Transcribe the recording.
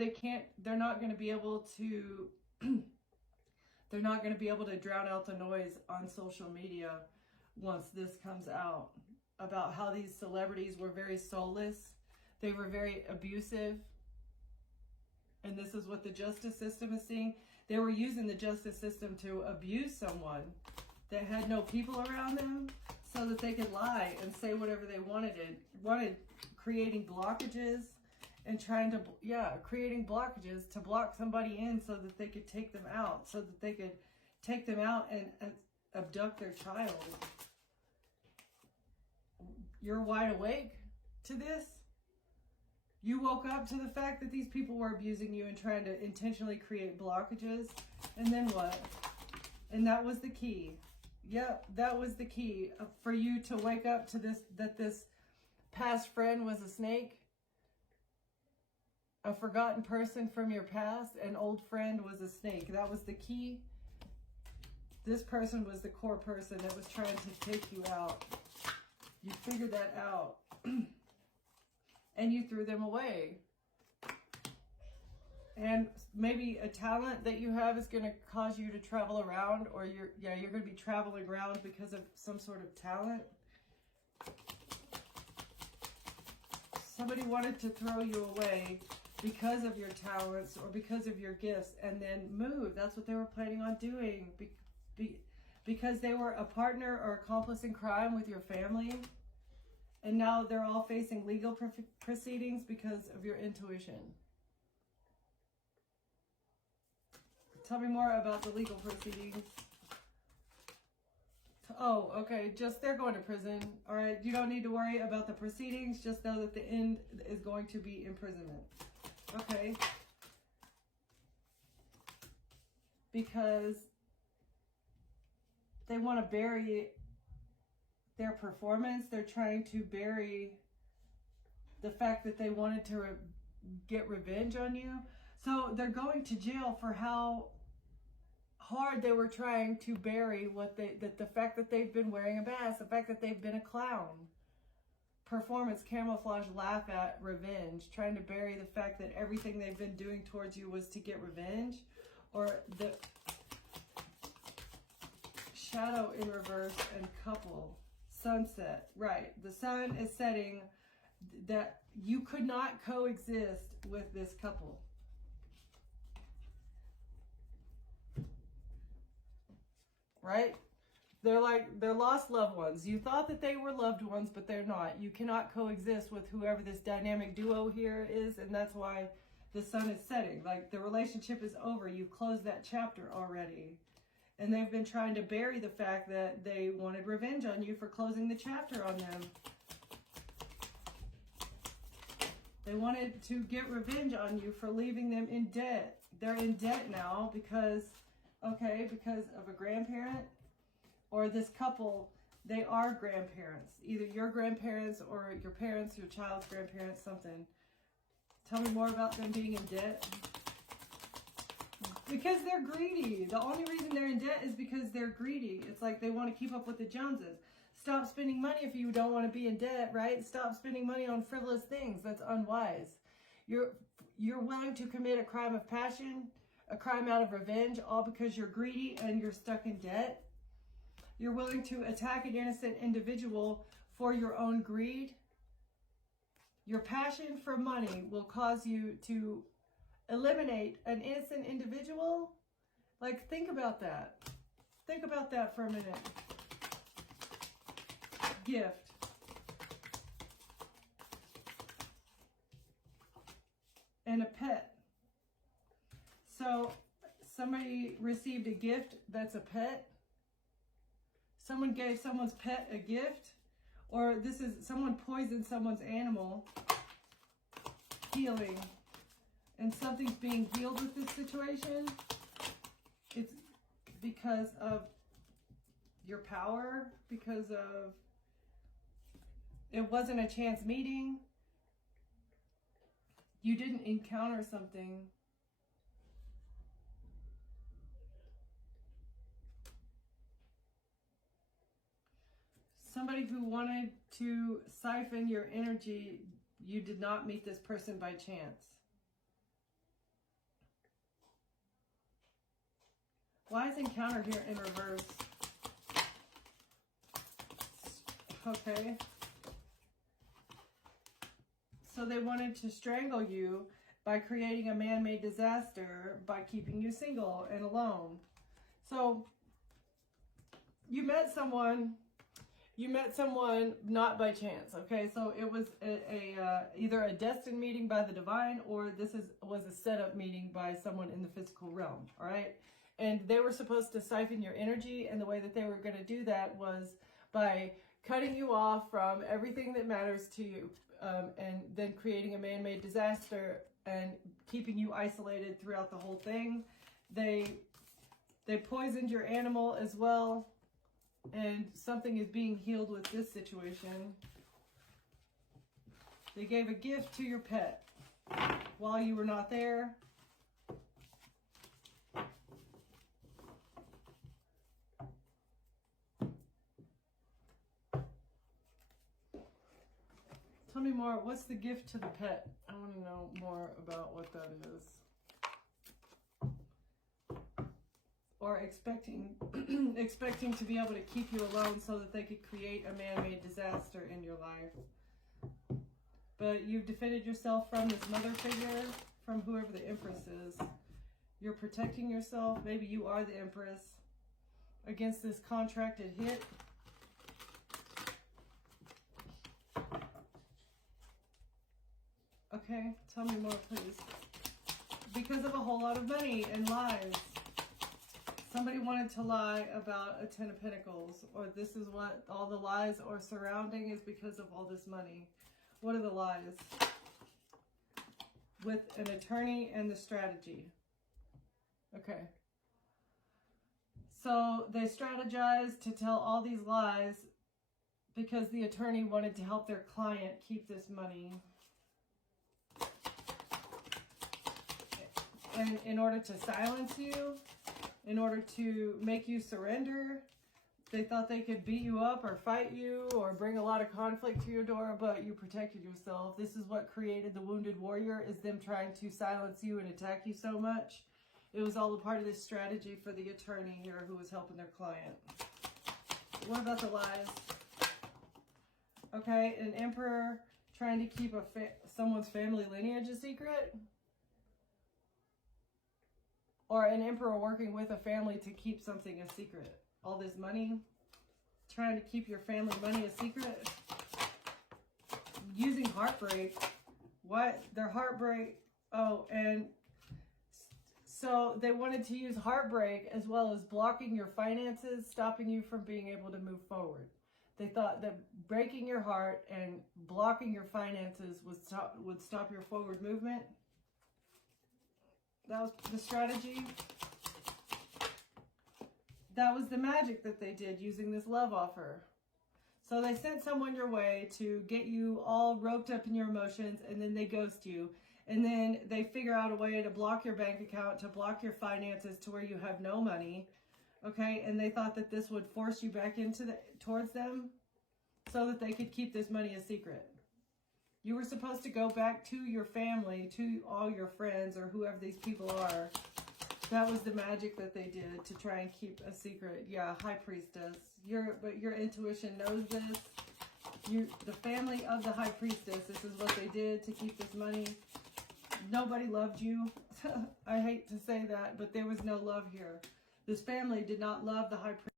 they're not going to be able to, they're not going to be able to drown out the noise on social media once this comes out about how these celebrities were very soulless. They were very abusive. And this is what the justice system is seeing. They were using the justice system to abuse someone that had no people around them so that they could lie and say whatever they wanted, creating blockages and creating blockages to block somebody in so that they could take them out, so that they could take them out and abduct their child. You're wide awake to this? You woke up to the fact that these people were abusing you and trying to intentionally create blockages. And then what? And that was the key. Yep, that was the key for you to wake up to this, that this past friend was a snake, a forgotten person from your past, an old friend was a snake. That was the key. This person was the core person that was trying to take you out. You figured that out. And you threw them away. And maybe a talent that you have is going to cause you to travel around, or you're going to be traveling around because of some sort of talent. Somebody wanted to throw you away because of your talents or because of your gifts and then move. That's what they were planning on doing. Because they were a partner or accomplice in crime with your family. And now they're all facing legal proceedings because of your intuition. Tell me more about the legal proceedings. Oh, okay. Just they're going to prison. All right. You don't need to worry about the proceedings. Just know that the end is going to be imprisonment. Okay. Because they want to bury their performance. They're trying to bury the fact that they wanted to get revenge on you. So they're going to jail for how hard they were trying to bury the fact that they've been wearing a mask, the fact that they've been a clown. Performance, camouflage, laugh at, revenge, trying to bury the fact that everything they've been doing towards you was to get revenge. Or the shadow in reverse and couple. Sunset, right. The sun is setting, that you could not coexist with this couple. Right? They're lost loved ones. You thought that they were loved ones, but they're not. You cannot coexist with whoever this dynamic duo here is, and that's why the sun is setting. Like, the relationship is over. You've closed that chapter already. And they've been trying to bury the fact that they wanted revenge on you for closing the chapter on them. They wanted to get revenge on you for leaving them in debt. They're in debt now because of a grandparent, or this couple, they are grandparents. Either your grandparents or your parents, your child's grandparents, something. Tell me more about them being in debt. Because they're greedy. The only reason they're in debt is because they're greedy. It's like they want to keep up with the Joneses. Stop spending money if you don't want to be in debt, right? Stop spending money on frivolous things. That's unwise. You're willing to commit a crime of passion, a crime out of revenge, all because you're greedy and you're stuck in debt. You're willing to attack an innocent individual for your own greed. Your passion for money will cause you to eliminate an innocent individual. Like, think about that. Think about that for a minute. Gift. And a pet. So somebody received a gift that's a pet. Someone gave someone's pet a gift. Or this is someone poisoned someone's animal. Healing. And something's being healed with this situation. It's because of your power, because of it wasn't a chance meeting. You didn't encounter something. Somebody who wanted to siphon your energy, you did not meet this person by chance. Why is encounter here in reverse? Okay. So they wanted to strangle you by creating a man-made disaster by keeping you single and alone. So you met someone not by chance, okay? So it was either a destined meeting by the divine, or was a setup meeting by someone in the physical realm, all right? And they were supposed to siphon your energy, and the way that they were going to do that was by cutting you off from everything that matters to you, and then creating a man-made disaster and keeping you isolated throughout the whole thing. They poisoned your animal as well, and something is being healed with this situation. They gave a gift to your pet while you were not there. Tell me more. What's the gift to the pet? I want to know more about what that is. Or expecting to be able to keep you alone so that they could create a man-made disaster in your life. But you've defended yourself from this mother figure, from whoever the Empress is. You're protecting yourself. Maybe you are the Empress against this contracted hit. Okay, tell me more, please. Because of a whole lot of money and lies. Somebody wanted to lie about a 10 of Pentacles, or this is what all the lies are surrounding is because of all this money. What are the lies? With an attorney and the strategy. Okay. So they strategized to tell all these lies because the attorney wanted to help their client keep this money. And in order to silence you, in order to make you surrender, they thought they could beat you up or fight you or bring a lot of conflict to your door, but you protected yourself. This is what created the Wounded Warrior, is them trying to silence you and attack you so much. It was all a part of this strategy for the attorney here who was helping their client. What about the lies? Okay, an emperor trying to keep someone's family lineage a secret? Or an emperor working with a family to keep something a secret. All this money, trying to keep your family money a secret. Using heartbreak. What? Their heartbreak. Oh, and so they wanted to use heartbreak as well as blocking your finances, stopping you from being able to move forward. They thought that breaking your heart and blocking your finances would stop your forward movement. That was the strategy. That was the magic that they did using this love offer. So they sent someone your way to get you all roped up in your emotions, and then they ghost you. And then they figure out a way to block your bank account, to block your finances to where you have no money. Okay, and they thought that this would force you back towards them so that they could keep this money a secret. You were supposed to go back to your family, to all your friends, or whoever these people are. That was the magic that they did to try and keep a secret. Yeah, High Priestess. But your intuition knows this. The family of the High Priestess, this is what they did to keep this money. Nobody loved you. I hate to say that, but there was no love here. This family did not love the High Priestess.